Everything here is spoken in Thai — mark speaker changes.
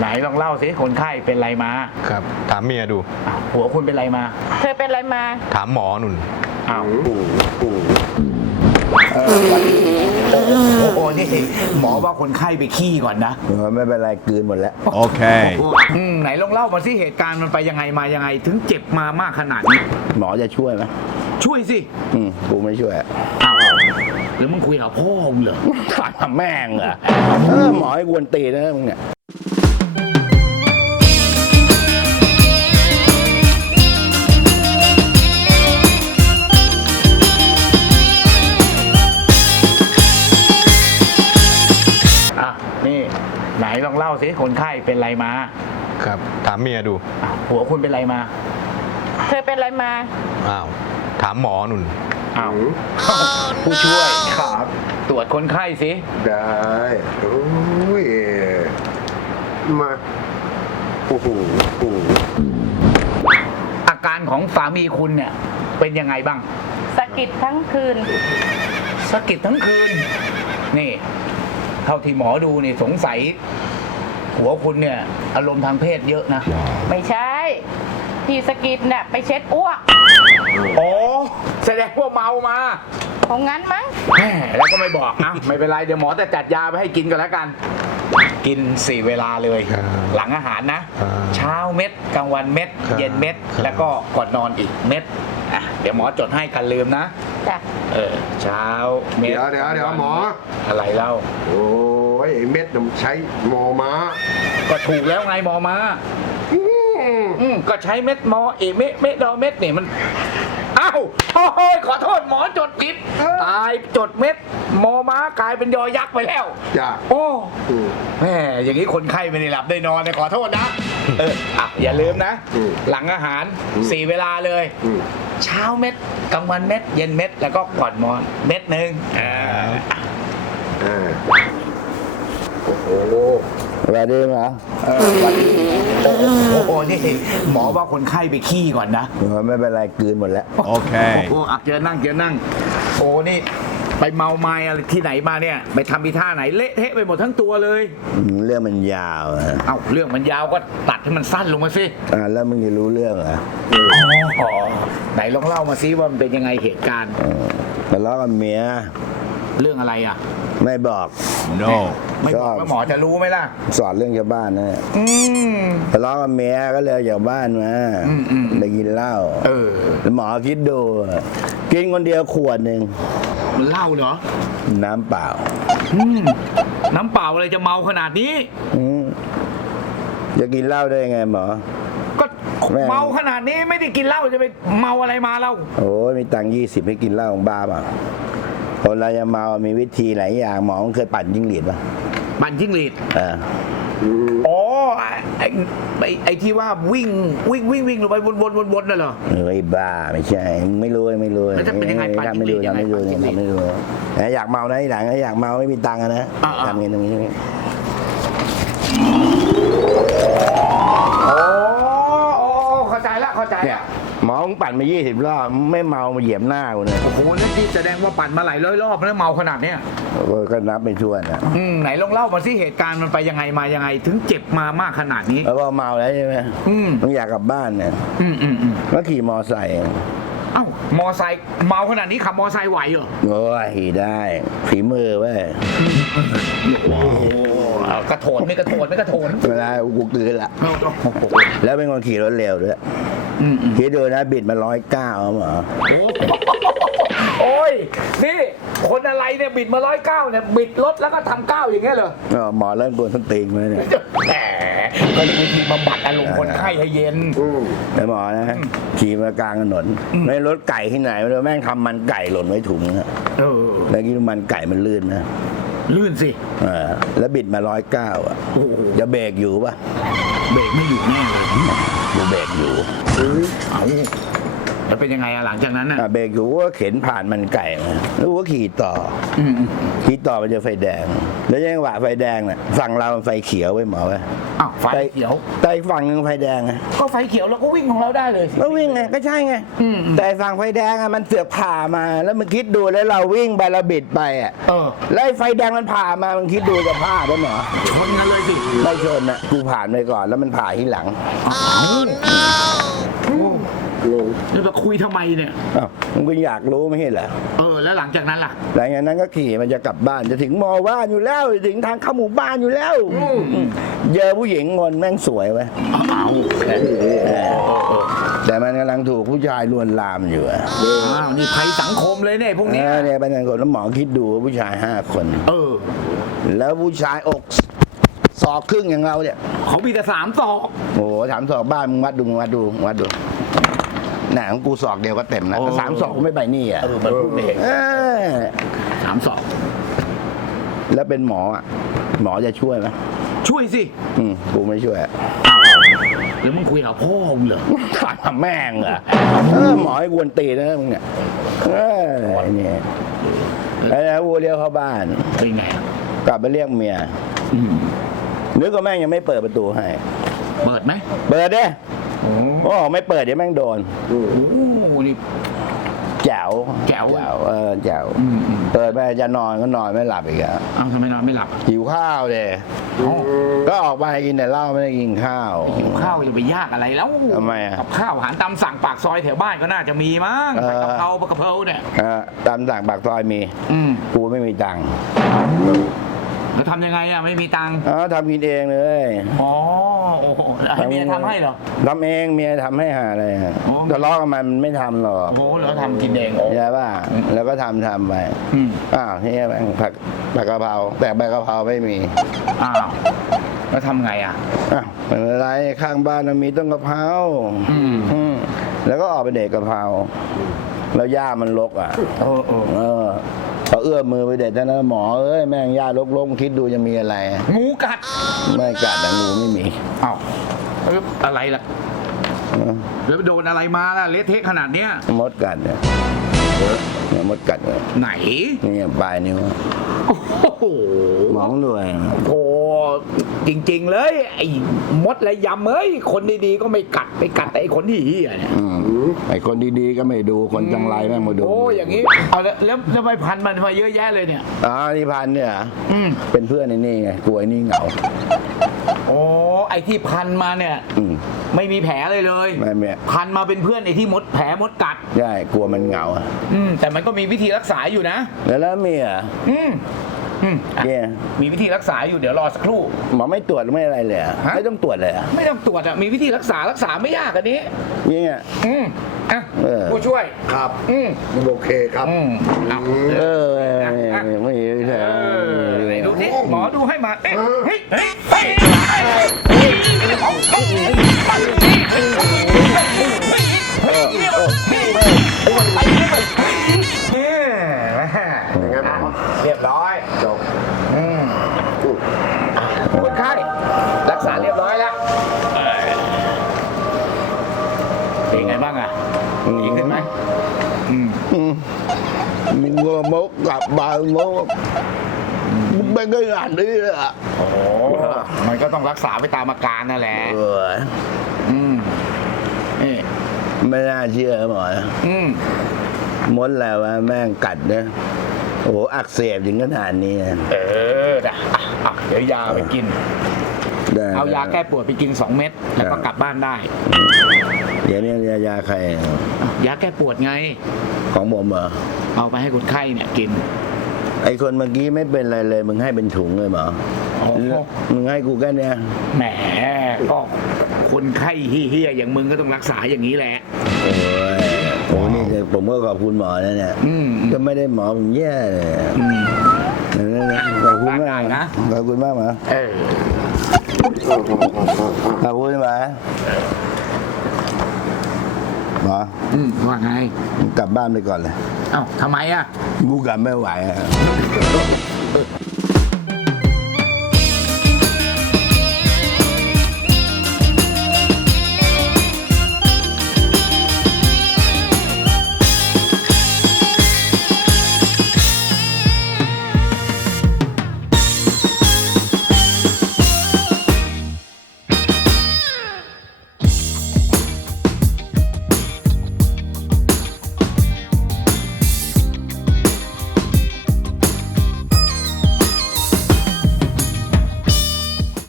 Speaker 1: ไหนลองเล่าสิคนไข้เป็นไรมา
Speaker 2: ครับถามเมียดู
Speaker 1: หัวคุณเป็นไรมา
Speaker 3: เธอเป็นไรมา
Speaker 2: ถามหมอหนุน
Speaker 1: อ้าวโอ้โหนี่หมอว่าคนไข้ไปขี้ก่อนนะ
Speaker 4: ไม่เป็นไรกลืนหมดแล้ว
Speaker 2: โอเค
Speaker 1: ไหนลองเล่ามาสิเหตุการณ์มันไปยังไงมายังไงถึงเจ็บมามากขนาดนี้
Speaker 4: หมอจะช่วยไหม
Speaker 1: ช่วยสิ
Speaker 4: กูไม่ช่วย
Speaker 1: อ้าวแล้วมึงคุยกับพ่อมึงเหรอ
Speaker 4: ถามแม่งเหรอหมอให้กวนตีนะมึงเนี่ย
Speaker 1: นี่ไหนลองเล่าสิคนไข้เป็นไรมา
Speaker 2: ครับถามเมียดู
Speaker 1: หัวคุณเป็นไรมา
Speaker 3: เธอเป็นไรมา
Speaker 2: อ้าวถามหมอหนุน
Speaker 1: อ้าวผู้ช่วยครับตรวจคนไข้สิ
Speaker 5: ได้โอ้ยมาโอ้โห
Speaker 1: อาการของสามีคุณเนี่ยเป็นยังไงบ้าง
Speaker 3: สะกิดทั้งคืน
Speaker 1: สะกิดทั้งคืนนี่เท่าที่หมอดูนี่สงสัยหัวคุณเนี่ยอารมณ์ทางเพศเยอะนะ
Speaker 3: ไม่ใช่ที่สะกิดเนี่ยไปเช็ดอ้วก
Speaker 1: อ๋อแสดงว่าเมามา
Speaker 3: ของงั้นมั้ง
Speaker 1: แล้วก็ไม่บอกนะไม่เป็นไรเดี๋ยวหมอจะจัดยาไปให้กินกันแล้วกันกิน4เวลาเลยหลังอาหารนะเช้าเม็ดกลางวันเม็ดเย็นเม็ดแล้วก็ก่อนนอนอีกเม็ดเดี๋ยวหมอจดให้กันลืมนะ
Speaker 3: จ้ะ
Speaker 1: เช้าเม็ด
Speaker 5: เดี๋ยวหมอ
Speaker 1: อะไรเล่า
Speaker 5: โอ้ยเม็ดมันใช้มอม้า
Speaker 1: ก็ถูกแล้วไงมอม้าก็ใช้เม็ดมอเม็ดดอเม็ดนี่มันอ้าวโอ้ยขอโทษหมอจดผิดตายจดเม็ดมอม้ากลายเป็นยอยักษ์ไปแล้ว
Speaker 5: จ้ะ
Speaker 1: โอ้แหมอย่างนี้คนไข้ไม่ได้หลับได้นอนเลยขอโทษนะอย่าลืมนะหลังอาหาร4เวลาเลยเช้าเม็ดกลางวันเม็ดเย็นเม็ดแล้วก็ก่อนนอนเม็ดนึง
Speaker 5: โอ้โห
Speaker 4: อะไรดีเหรอ
Speaker 1: โอ้โหนี่หมอว่าคนไข้ไปขี้ก่อนนะ
Speaker 4: ไม่เป็นไรกลืนหมดแล้ว
Speaker 2: โอเค
Speaker 1: โอ้เจอนั่งโอ้นี่ไปเมาไม้อะไรที่ไหนมาเนี่ยไปทำอีท่าไหนเละเทะไปหมดทั้งตัวเลย
Speaker 4: เรื่องมันยาว
Speaker 1: เรื่องมันยาวก็ตัดให้มันสั้นลงมาสิ
Speaker 4: แล้วมึงจะรู้เรื่องเหรอ
Speaker 1: ไหนลองเล่ามาซิว่ามันเป็นยังไงเหตุการณ์
Speaker 4: ทะเลาะกับเมีย
Speaker 1: เรื่องอะไรอ่ะ
Speaker 4: ไม่บอก
Speaker 2: no
Speaker 1: ไม่บอกแล้วหมอจะรู้ไหมล่ะ
Speaker 4: สอนเรื่องชาวบ้านนะทะเลาะกับเมียก็เลยจากบ้านมาไปกินเหล้าแล้วหมอคิดดูกินคนเดียวขวดหนึ่ง
Speaker 1: มันเหล้าเหรอ
Speaker 4: น้ำเปล่า
Speaker 1: น้ำเปล่าอะไรจะเมาขนาดนี้
Speaker 4: จะกินเหล้าได้ไงหมอ
Speaker 1: ก็เมาขนาดนี้ไม่ได้กินเหล้าจะไปเมาอะไรมาเล่า
Speaker 4: โอ้ยมีตังค์20ให้กินเหล้าของบ้าป่ะคนเราจะเมามีวิธีหลายอย่างหมอเคยปั่นจิ้งหรีดป่ะ
Speaker 1: ปั่นจิ้งหรีดอ๋อไอ้ที่ว่าวิ่งลงไปวนน่ะเหรอ
Speaker 4: ไอ้บ้าไม่ใช่ไม่รู้
Speaker 1: แล้วจะเป็นยังไงปั่นจิ้งหรีดยังไง
Speaker 4: ไม่รู้อยากเมานะหลังอยากเมาไม่มีตังค์นะทำเงินตรงนี้
Speaker 1: เข้าใจละ
Speaker 4: หมอมึงปั่นมา20 รอบไม่เมามาเหยียบหน้ากูเลย
Speaker 1: โอ้โหนั่นที่แสดงว่าปั่นมาหลายร้อยรอบแล้วเมาขนาดเนี้ย
Speaker 4: ก็นับไม่ถ้วนนะ
Speaker 1: ไหนลองเล่ามาสิเหตุการณ์มันไปยังไงมายังไงถึงเจ็บมามากขนาดนี้
Speaker 4: แล้วก็เมาแล้วใช่ไหมมึงอยากกลับบ้านเนี่ยแล้วขี่มอไซค์
Speaker 1: มอไซค์เมาขนาดนี้ขับมอไซค์ไหวเหรอ
Speaker 4: โอ้ยได้ฝีมือเว้ย
Speaker 1: กระโถนไม่กระโถน
Speaker 4: เวลากูกลืนละแล้วเป็นคนขี่รถเร็วด้วยคิดดูนะบิดมา109เหรอ
Speaker 1: โอ้ยนี่คนอะไรเนี่ยบิดมา109เนี่ยบิดรถแล้วก็ทำ9อย่างเงี้ยเหรอ
Speaker 4: หมอเริ่มตัวทั้งตีนมาเนี่ย
Speaker 1: ก็เลยวิธีบำบัดอารมณ์คนไข้ให้เย็น
Speaker 4: แต่หมอนะขี่มากลางถนนไม่รถไก่ที่ไหนไม่รู้แม่งทำมันไก่หล่นไว้ถุงนะแล้วกินมันไก่มันลื่นนะ
Speaker 1: ลื่นสิ
Speaker 4: แล้วบิดมา109จะเบรกอยู่ป่ะ
Speaker 1: เบรกไม่อยู่แน่เลย
Speaker 4: จะเบรกอยู่
Speaker 1: แล้วเป็นยังไงหลังจากนั้น
Speaker 4: เบรกอยู่ว่าเข็นผ่านมันไก่มาแล้วว่าขี่ต่อมันจะไฟแดงแล้วยังหวะไฟแดงน่ะฝั่งเราไฟเขียวไว้หมอไว้
Speaker 1: อ้าวไฟเขียว
Speaker 4: แต่อีกฝั่งหนึ่งไฟแดงไง
Speaker 1: ก็ไฟเขียวเราก็วิ่งของเราได้เลยสิ
Speaker 4: ก็วิ่งไงก็ใช่ไงแต่ฝั่งไฟแดงอะมันเสือกผ่ามาแล้วมึงคิดดูแล้วเราวิ่งไปเราบิดไปอ่ะ
Speaker 1: เออ
Speaker 4: แล้วไอ้ไฟแดงมันผ่ามามึงคิดดูจะผ่าได้เหรอ
Speaker 1: ชนกันเลยสิ
Speaker 4: ไม่ชนอ่ะกูผ่านไปก่อนแล้วมันผ่าที่หลัง
Speaker 1: แล้วมาคุยทำไมเนี่ย
Speaker 4: อ้าวมึงก็อยากรู้ไม่ใช่เหรอ
Speaker 1: แล้วหลังจากนั้นล่ะ
Speaker 4: หลังจากนั้นก็ขี่มันจะกลับบ้านจะถึงมอบ้านอยู่แล้วถึงทางเข้าหมู่บ้านอยู่แล้วเจอผู้หญิงงอนแม่งสวยไว้ยแต่มันกำลังถูกผู้ชายลวนลามอยู่อะ
Speaker 1: อ้าวนี่ภัยสังคมเลยเนี่ยพวกเนี้ย
Speaker 4: เนี่ยเป็นคนแล้วหมอคิดดูว่าผู้ชาย5 คน แล้วผู้ชายอกศอกครึ่งอย่างเราเนี่ย
Speaker 1: เขามีแต่3 ศอก
Speaker 4: โอ้โหถามศอกบ้านมึงวัดดูหนาของกูศอกเดียวก็เต็มนะ3 ศอกกูไม่ไปนี่อ่ะ
Speaker 1: มันพูดไม่เห็น 3 ศอก
Speaker 4: แล้วเป็นหมออ่ะหมอจะช่วยไหม
Speaker 1: ช่วยสิ
Speaker 4: กูไม่ช่วยอะ
Speaker 1: แล้วมึงคุยกับพ่อมึงเหรอ
Speaker 4: ถามแม่งเหรอหมอให้กวนตีนนะมึงเนี่ยเนี่ยแล้วกูเรียกเข้าบ้าน
Speaker 1: เป็นไง
Speaker 4: กลับไปเรียกเมียนึกว่าแม่งยังไม่เปิดประตูให้
Speaker 1: เปิดไหม
Speaker 4: เปิดดิโอ้ไม่เปิดเดี๋ยวแม่งโดน
Speaker 1: โอ้นี่
Speaker 4: แจ๋ว
Speaker 1: แจ๋ว
Speaker 4: แจ๋วเปิดไปจะนอนก็นอนไม่หลับอีกอะ
Speaker 1: อ้าวทำไมนอนไม่หลับ
Speaker 4: หิวข้าวเลยก็ออกไปกินแต่เหล้าไม่ได้กินข้าว
Speaker 1: หิวข้าวจะไปยากอะไรแล้ว
Speaker 4: ทำไมอะ
Speaker 1: กับข้าวอาหารตามสั่งปากซอยแถวบ้านก็น่าจะมีมั้งผัดกะเพราปลากระเพราเนี่ย
Speaker 4: ตามสั่งปากซอยมี กูไม่มีตังค์
Speaker 1: แล้วทำยังไงอะไม่มีตังค์
Speaker 4: ทำกินเองเลย
Speaker 1: อ๋อโอ้โหให้เมียทำให้เหรอ
Speaker 4: ทำเองเมียทำให้หาอะไรฮะ
Speaker 1: อ๋อ
Speaker 4: ทะเลาะกับมันไม่ทำหรอก
Speaker 1: โอ้โหแล้วทำกินเอง
Speaker 4: ใช่ป่ะแล้วก็ทำไปนี่แม่งผักกะเพราแต่ใบกะเพราไม่มี
Speaker 1: อ้าวแล้วทำไงอะ
Speaker 4: ไม่เป็นไรข้างบ้านมันมีต้นกะเพราแล้วก็ออกไปเด็ดกะเพราแล้วหญ้ามันรกอ่ะพอเอื้อมมือไปเด็ดท่านหมอเอ้ยแม่งหญ้ารกๆคิดดูจะมีอะไร
Speaker 1: งูกัด
Speaker 4: ไม่กัดแต่งูไม่มี
Speaker 1: อ้าวอะไรล่ะแล้วโดนอะไรมาล่ะเละเทะขนาดเนี้ย
Speaker 4: มดกัดเนี่ยมดกัดเนี่ย
Speaker 1: ไหน
Speaker 4: นี่ปลายนิ้ว
Speaker 1: โอ้โห
Speaker 4: มองด้วย
Speaker 1: โอ้จริง ๆ เลยไอ้มดและยำเอ้ยคนดีๆก็ไม่กัดไปกัดแต่ไอ้คนที่เหี้ยเนี่ย
Speaker 4: ไอ้คนดีๆก็ไม่ดูคนจังไรแม่งมาดู
Speaker 1: โอ้อย่างนี้เอาแล้วไปพันมันมาเยอะแยะเลยเนี่ย
Speaker 4: นี่พันเนี่ยเป็นเพื่อนไอ้นี่ไงกลัวไอ้นี่เหงา
Speaker 1: โอ้ไอ้ที่พันมาเนี่ยไม่มีแผลเลย
Speaker 4: ไม่
Speaker 1: พันมาเป็นเพื่อนไอ้ที่มดแผลมดกัด
Speaker 4: ใช่กลัวมันเหงา
Speaker 1: แต่มันก็มีวิธีรักษาอยู่นะ
Speaker 4: แล้วเมีย เนี่ย
Speaker 1: มีวิธีรักษาอยู่เดี๋ยวรอสักครู่
Speaker 4: หมอไม่ตรวจไม่อะไรเลย
Speaker 1: ฮะ
Speaker 4: ไม่ต้องตรวจเลย
Speaker 1: ไม่ต้องตรวจอ่ะมีวิธีรักษาไม่ยากอันนี้
Speaker 4: นี่ไง
Speaker 1: ผู้ช่วย
Speaker 5: ครับโอเคครับ
Speaker 4: ไม่ใช่
Speaker 1: ไหนดูสิหมอดูให้มาเฮ้ยเรียบร้อยจบคนไข้รักษาเรียบร้อยแล้วเป็นไงบ้างอ่ะดีขึ้นไหม
Speaker 4: มึงก็มกกลับบ้านมกมึงเป็นขนาดนี้เลยอ่ะ
Speaker 1: โอ้มันก็ต้องรักษาไปตามอาการนั่นแหละนี่
Speaker 4: ไม่น่าเชื่อหมอมดแล้วว่าแม่งกัดนะโอ้อักเสบถึงขนาดนี้
Speaker 1: เดี๋ยวยาไปกิน เอายาแก้ปวดไปกิน2 เม็ดแล้วก็กลับบ้านได้
Speaker 4: เดี๋ยวนี้ยาใคร
Speaker 1: ยาแก้ปวดไง
Speaker 4: ของผมเหรอ
Speaker 1: เอาไปให้คนไข้เนี่ยกิน
Speaker 4: ไอคนเมื่อกี้ไม่เป็นอะไรเลยมึงให้เป็นถุงเลยหมอมึงให้กูแค่เนี้ย
Speaker 1: แหมก็คนไข้เฮี้ยๆอย่างมึงก็ต้องรักษาอย่างนี้แหละ
Speaker 4: โอ้นี่ผมก็ขอบคุณหมอนะเนี่ยก็ไม่ได้หมอผมแย่เลยขอบคุณมากนะขอบคุณมากหมอขอบคุณหมอ
Speaker 1: ว่าไง
Speaker 4: กลับบ้านไปก่อนเลย
Speaker 1: เอ้าทำไมอ่ะ
Speaker 4: กูกลับไม่ไหว